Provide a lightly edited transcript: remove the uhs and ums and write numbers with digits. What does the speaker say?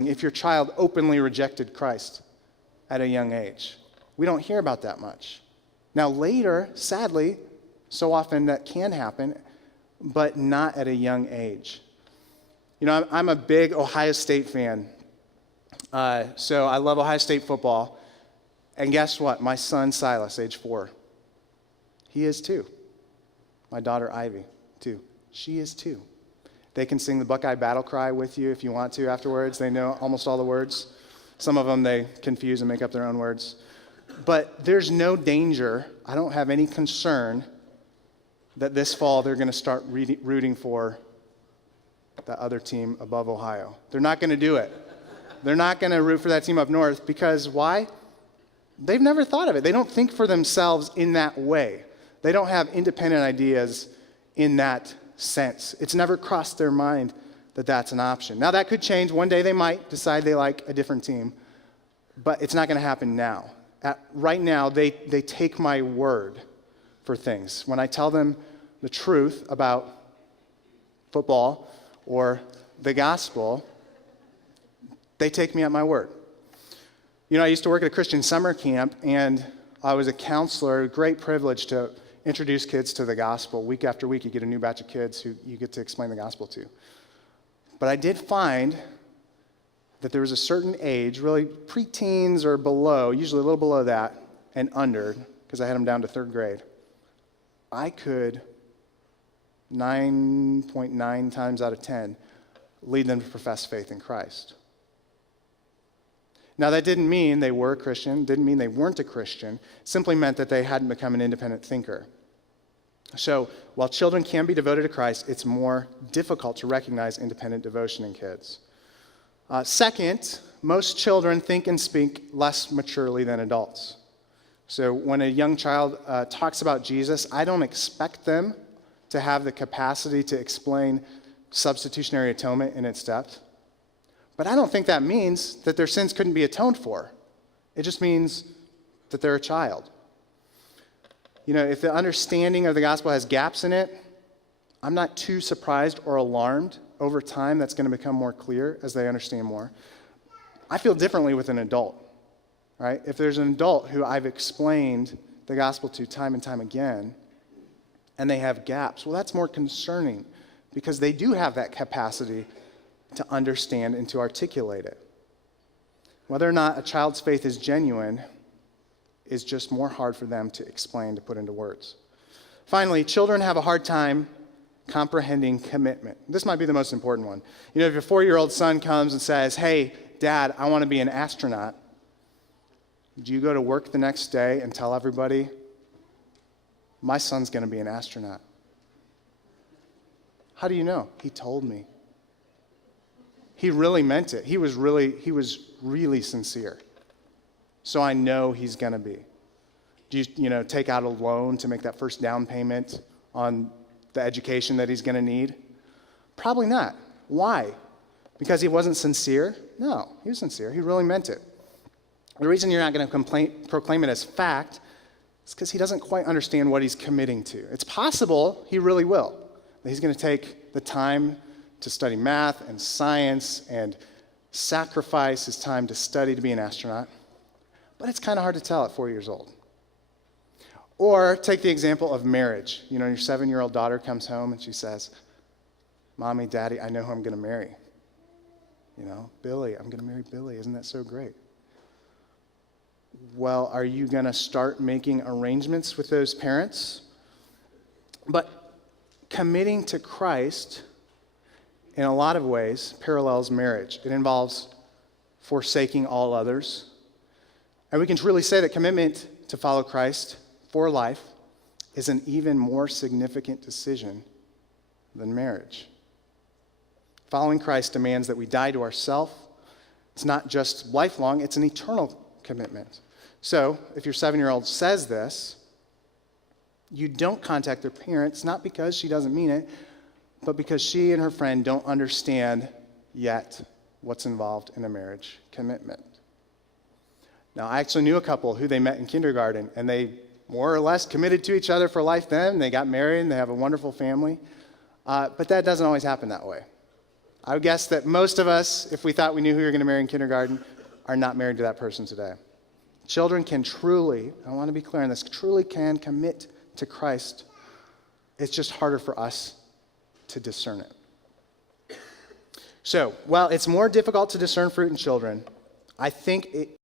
if your child openly rejected Christ at a young age. We don't hear about that much. Now later, sadly, so often that can happen, but not at a young age. You know, I'm a big Ohio State fan. So I love Ohio State football. And guess what? My son, Silas, age 4, he is too. My daughter, Ivy, too. She is too. They can sing the Buckeye Battle Cry with you if you want to afterwards. They know almost all the words. Some of them they confuse and make up their own words. But there's no danger, I don't have any concern that this fall they're going to start rooting for the other team above Ohio. They're not going to do it. They're not going to root for that team up north because why? They've never thought of it. They don't think for themselves in that way. They don't have independent ideas in that sense. It's never crossed their mind that that's an option. Now that could change. One day they might decide they like a different team, but it's not going to happen now. Right now, they take my word for things. When I tell them the truth about football or the gospel, they take me at my word. You know, I used to work at a Christian summer camp, and I was a counselor. Great privilege to introduce kids to the gospel. Week after week, you get a new batch of kids who you get to explain the gospel to. But I did find that there was a certain age, really preteens or below, usually a little below that, and under, because I had them down to 3rd grade. I could 9.9 times out of 10 lead them to profess faith in Christ. Now, that didn't mean they were a Christian, didn't mean they weren't a Christian, simply meant that they hadn't become an independent thinker. So, while children can be devoted to Christ, it's more difficult to recognize independent devotion in kids. Second, most children think and speak less maturely than adults. So, when a young child talks about Jesus, I don't expect them to have the capacity to explain substitutionary atonement in its depth. But I don't think that means that their sins couldn't be atoned for. It just means that they're a child. You know, if the understanding of the gospel has gaps in it, I'm not too surprised or alarmed. Over time, that's going to become more clear as they understand more. I feel differently with an adult, right? If there's an adult who I've explained the gospel to time and time again, and they have gaps, well, that's more concerning because they do have that capacity to understand and to articulate it. Whether or not a child's faith is genuine is just more hard for them to explain, to put into words. Finally, children have a hard time comprehending commitment. This might be the most important one. You know, if your 4-year-old son comes and says, "Hey, Dad, I want to be an astronaut," do you go to work the next day and tell everybody, "My son's going to be an astronaut"? How do you know? He told me. He really meant it. He was really sincere. So I know he's going to be. Do you take out a loan to make that first down payment on the education that he's going to need? Probably not. Why? Because he wasn't sincere? No, he was sincere. He really meant it. The reason you're not going to proclaim it as fact is because he doesn't quite understand what he's committing to. It's possible he really will. That he's going to take the time to study math and science and sacrifice his time to study to be an astronaut. But it's kind of hard to tell at 4 years old. Or take the example of marriage. You know, your 7-year-old daughter comes home and she says, "Mommy, Daddy, I know who I'm going to marry. You know, Billy, I'm going to marry Billy. Isn't that so great?" Well, are you going to start making arrangements with those parents? But committing to Christ, in a lot of ways, parallels marriage. It involves forsaking all others. And we can truly say that commitment to follow Christ for life is an even more significant decision than marriage. Following Christ demands that we die to ourselves. It's not just lifelong, it's an eternal commitment. So, if your 7-year-old says this, you don't contact their parents, not because she doesn't mean it, but because she and her friend don't understand yet what's involved in a marriage commitment. Now, I actually knew a couple who they met in kindergarten, and they more or less committed to each other for life then. They got married, and they have a wonderful family. But that doesn't always happen that way. I would guess that most of us, if we thought we knew who we were going to marry in kindergarten, are not married to that person today. Children can truly, I want to be clear on this, truly can commit to Christ. It's just harder for us to discern it. So, while it's more difficult to discern fruit in children, I think